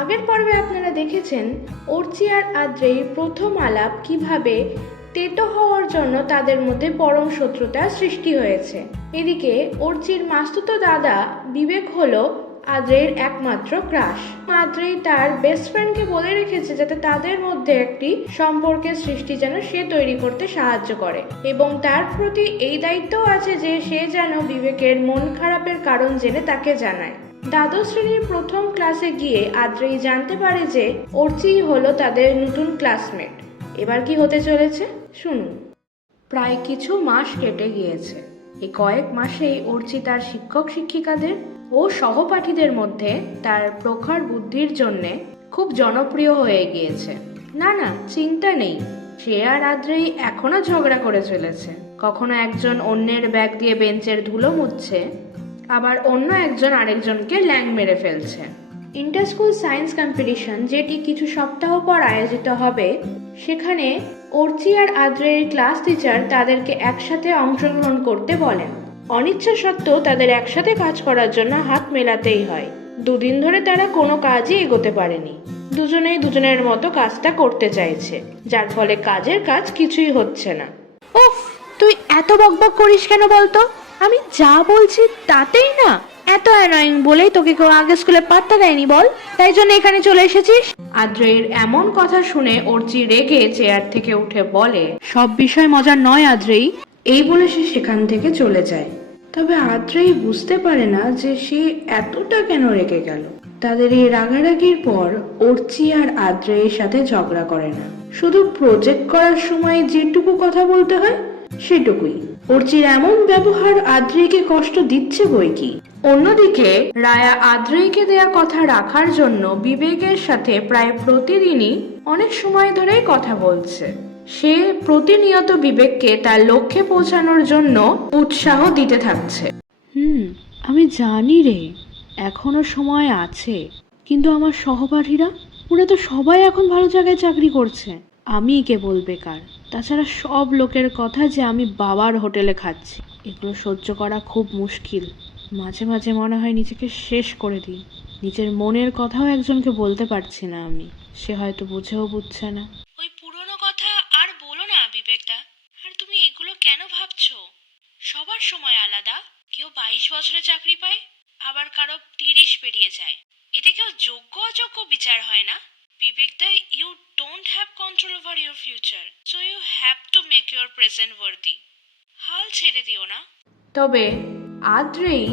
আগের পর্বে আপনারা দেখেছেন অর্চি আর আদ্রেই প্রথম আলাপ কীভাবে তেতো হওয়ার জন্য তাদের মধ্যে পরম শত্রুতার সৃষ্টি হয়েছে। এদিকে অর্চির মাস্তুতো দাদা বিবেক হলো আদ্রের একমাত্র ক্রাশ। আদ্রেই তার বেস্ট ফ্রেন্ডকে বলে রেখেছে যাতে তাদের মধ্যে একটি সম্পর্কের সৃষ্টি যেন সে তৈরি করতে সাহায্য করে। এবং তার প্রতি এই দায়িত্বও আছে যে সে যেন বিবেকের মন খারাপের কারণ জেনে তাকে জানায়। দ্বাদশ শ্রেণির প্রথম ক্লাসে গিয়ে আদ্রেই জানতে পারে যে অর্চিই হলো তাদের নতুন ক্লাসমেট এবার কি হতে চলেছে? শুনুন। প্রায় কিছু মাস কেটে গিয়েছে। এই কয়েক মাসেই অর্চি তার শিক্ষক শিক্ষিকাদের ও সহপাঠীদের মধ্যে তার প্রখর বুদ্ধির জন্যে খুব জনপ্রিয় হয়ে গিয়েছে। না না, চিন্তা নেই। সে আর আদ্রেই এখনও ঝগড়া করে চলেছে। কখনো একজন অন্যের ব্যাগ দিয়ে বেঞ্চের ধুলো মুছছে আবার অন্য একজন আরেকজনকে ল্যাং মেরে ফেলছে। ইন্টার স্কুল সায়েন্স কম্পিটিশন যেটি কিছু সপ্তাহ পর আয়োজিত হবে, সেখানে অর্চি আর আদ্রের ক্লাস টিচার তাদেরকে একসাথে অংশগ্রহণ করতে বলেন। অনিচ্ছা সত্ত্বেও তাদের একসাথে কাজ করার জন্য হাত মেলাতেই হয়। দুদিন ধরে তারা কোনো কাজই এগোতে পারেনি। দুজনেই দুজনের মতো কাজটা করতে চাইছে, যার ফলে কাজের কাজ কিছুই হচ্ছে না। উফ, তুই এত বকবক করিস কেন বলতো? আমি যা বলছি তাতেই না? এত অ্যানয়িং বলেই তোকে কেউ আগে স্কুলে পাত্তা দেয়নি বল। তাই জন্য এখানে চলে এসেছিস? আদ্রের এমন কথা শুনে অর্চি রেগে চেয়ার থেকে উঠে বলে সব বিষয় মজার নয় আদ্রেই। এই বলে সে সেখান থেকে চলে যায়। তবে আদ্রেই বুঝতে পারে না যে সে এতটা কেন রেগে গেল। তাদের এই রাগারাগির পর অর্চি আর আদ্রের সাথে ঝগড়া করে না। শুধু প্রজেক্ট করার সময় যেটুকু কথা বলতে হয় সেটুকুই। অর্চির এমন ব্যবহার আদ্রেইকে কষ্ট দিচ্ছে বই কি? অন্যদিকে, রায়া আদ্রেইকে দেয়া কথা রাখার জন্য বিবেকের সাথে প্রায় প্রতিদিনই অনেক সময় ধরেই কথা বলছে। সে প্রতিনিয়ত বিবেককে তার লক্ষ্যে পৌঁছানোর জন্য উৎসাহ দিতে থাকছে। হুম, আমি জানি রে, এখনও সময় আছে। কিন্তু আমার সহপাঠীরা, ওরা তো সবাই এখন ভালো জায়গায় চাকরি করছে। আমি কেবল বেকার তাছাড়া সব লোকের কথা যে আমি বাবার হোটেলে খাচ্ছি, এগুলো সহ্য করা খুব মুশকিল। মাঝে মাঝে মনে হয় নিজেকে শেষ করে দিই। নিজের মনের কথাও একজনকে বলতে পারছি না আমি। সে হয়তো বুঝেও বুঝছে না। ওই পুরনো কথা আর বলো না বিবেকদা। আর তুমি এগুলো কেন ভাবছ? সবার সময় আলাদা। কেউ বাইশ বছরে চাকরি পায়, আবার কারও তিরিশ পেরিয়ে যায়। এতে কেউ যোগ্য অযোগ্য বিচার হয় না। বিবেকদা you don't have control over your future so you have to make your present worthy হাল ছেড়ে দিও না। তবে আদ্রেই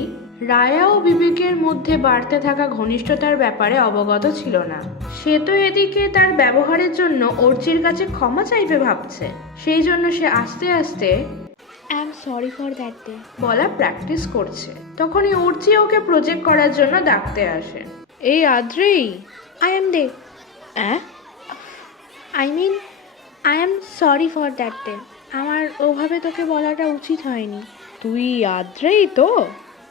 রায়া ও বিবেকের মধ্যে বাড়তে থাকা ঘনিষ্ঠতার ব্যাপারে অবগত ছিল না। সে তো এদিকে তার ব্যবহারের জন্য অর্চির কাছে ক্ষমা চাইবে ভাবছে। সেই জন্য সে আস্তে আস্তে I am sorry for that day বলা প্র্যাকটিস করছে। তখনই অর্চি ওকে প্রজেক্ট করার জন্য ডাকতে আসে। এই আদ্রেই আই এম দে অ্যাঁ I mean I am sorry for that day আমার ওভাবে তোকে বলাটা উচিত হয়নি। তুই আদ্রেই তো।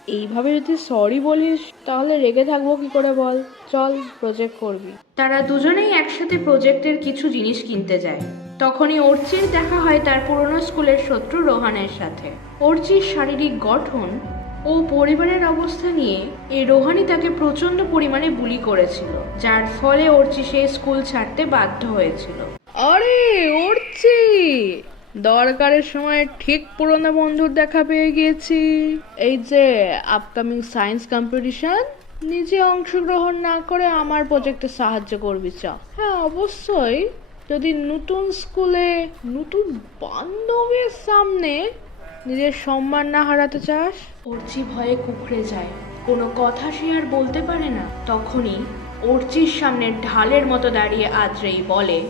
এইভাবে যদি সরি বলিস তাহলে রেগে থাকব কি করে বল? চল প্রজেক্ট করবি। তারা দুজনেই একসাথে প্রজেক্টের কিছু জিনিস কিনতে যায়। তখনই অর্চির দেখা হয় তার পুরনো স্কুলের শত্রু রোহানের সাথে। অর্চির শারীরিক গঠন ও পরিবারের অবস্থা নিয়ে এই রোহানি তাকে প্রচণ্ড পরিমাণে বুলি করেছিল, যার ফলে অর্চি সেই স্কুল ছাড়তে বাধ্য হয়েছিল। আরে উড়ছি দরকারের সময় ঠিক পুরনো বন্ধুর দেখা পেয়ে গিয়েছি। এই যে আপকামিং সায়েন্স কম্পিটিশন নিজে অংশগ্রহণ না করে আমার প্রজেক্টে সাহায্য করবি, চ। হ্যাঁ অবশ্যই। যদি নতুন স্কুলে নতুন বান্ধবীর সামনে নিজের সম্মান না হারাতে চাস? অর্চি ভয়ে কুকড়ে যায়। কোনো কথা সে আর বলতে পারে না। তখনই অর্চির সামনে ঢালের মতো দাঁড়িয়ে আদ্রেই বলে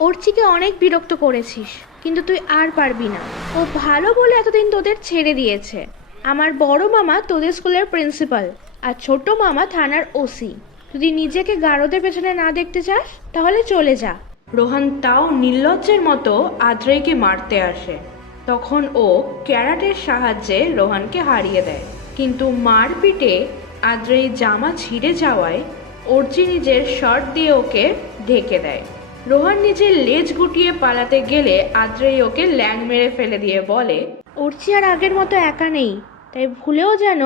অর্চিকে অনেক বিরক্ত করেছিস কিন্তু তুই আর পারবি না। ও ভালো বলে এতদিন তোদের ছেড়ে দিয়েছে। আমার বড় মামা তোদের স্কুলের প্রিন্সিপাল আর ছোট মামা থানার ওসি। যদি নিজেকে গারদের পেছনে না দেখতে চাস তাহলে চলে যা। রোহান তাও নির্লজ্জের মতো আদ্রেইকে মারতে আসে। তখন ও ক্যারাটের সাহায্যে রোহানকে হারিয়ে দেয়। কিন্তু মারপিটে আদ্রেই জামা ছিঁড়ে যাওয়ায় অর্চি নিজের শর্ট দিয়ে ওকে ঢেকে দেয়। রোহান নিজের লেজ গুটিয়ে পালাতে গেলে আদ্রেই ওকে ল্যাং মেরে ফেলে দিয়ে বলে অর্চি আর আগের মতো একা নেই তাই ভুলেও যেন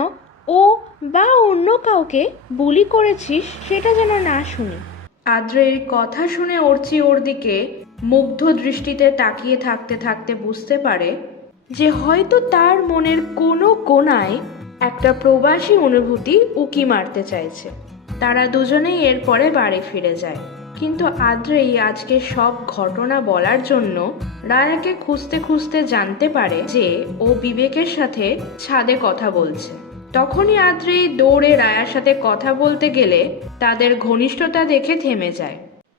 ও বা অন্য কাউকে বুলি করেছিস সেটা যেন না শুনি। আদ্রের কথা শুনে অর্চি ওর দিকে মুগ্ধ দৃষ্টিতে তাকিয়ে থাকতে থাকতে বুঝতে পারে যে হয়তো তার মনের কোনো কোনায় একটা প্রবাসী অনুভূতি উকি মারতে চাইছে। তারা দুজনেই এরপরে বাড়ি ফিরে যায়। কিন্তু আদ্রেই আজকে সব ঘটনা বলার জন্য রায়াকে খুঁজতে খুঁজতে জানতে পারে যে ও বিবেকের সাথে ছাদে কথা বলছে। তখনই আদ্রেই দৌড়ে রায়ার সাথে কথা বলতে গেলে তাদের ঘনিষ্ঠতা দেখে থেমে যায়।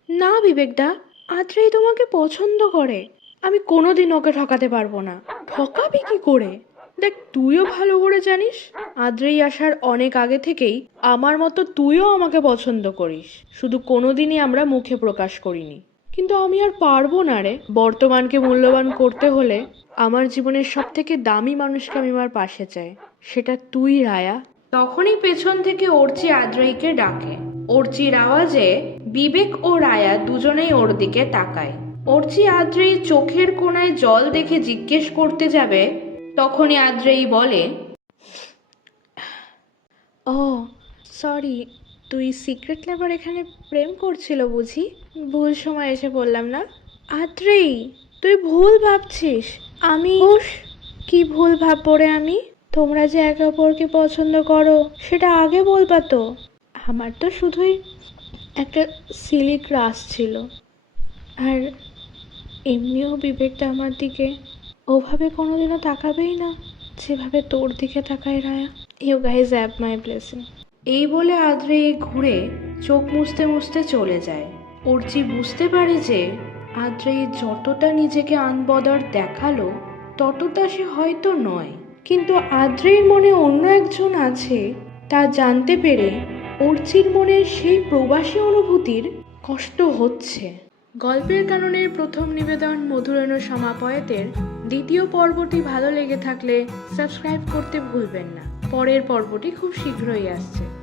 না বিবেকদা আত্রেই তোমাকে পছন্দ করে। আমি কোনোদিন ওকে ঠকাতে পারব না। ঠকাবি কি করে? দেখ, তুইও ভালো করে জানিস, আদ্রেই আসার অনেক আগে থেকেই আমার মতো তুইও আমাকে পছন্দ করিস। শুধু কোনোদিনই আমরা মুখে প্রকাশ করিনি। কিন্তু আমি আর পারব না রে। বর্তমানকে মূল্যবান করতে হলে আমার জীবনের সব থেকে দামি মানুষকে আমি আমার পাশে চাই। সেটা তুই, রায়া। তখনই পেছন থেকে অর্চি আদ্রেইকে ডাকে। অর্চির আওয়াজে বিবেক ও রায়া দুজনেই ওর দিকে তাকায়। অর্চি আদ্রেই চোখের কোণায় জল দেখে জিজ্ঞেস করতে যাবে তখনই আদ্রেই বলে ও সরি তুই সিক্রেট লেবার এখানে প্রেম করছিল বুঝি? ভুল সময় এসে বললাম না? আত্রেই তুই ভুল ভাবছিস। আমি কি ভুল ভাব রে আমি? তোমরা যে একে অপরকে পছন্দ করো সেটা আগে বলবা তো? আমার তো শুধুই একটা সিলি ক্রাশ ছিল। আর এমনিও বিবেকটা আমার দিকে ওভাবে কোনোদিনও তাকাবেই না, যেভাবে তোর দিকে তাকায় Raya. You guys app my blessing এই বলে আদ্রে ঘুরে চোখ মুছতে মুছতে চলে যায়। অর্চি বুঝতে পারে যে আদ্রে যতটা নিজেকে আনবদর দেখাল, ততটা সে হয়তো নয়। কিন্তু আদ্রের মনে অন্য একজন আছে, তা জানতে পেরে অর্চির মনে সেই প্রবাসী অনুভূতির কষ্ট হচ্ছে। গল্পের কারণে প্রথম নিবেদন মধুরণ সমাপয়েতের দ্বিতীয় পর্বটি ভালো লেগে থাকলে সাবস্ক্রাইব করতে ভুলবেন না। পরের পর্বটি খুব শীঘ্রই আসছে।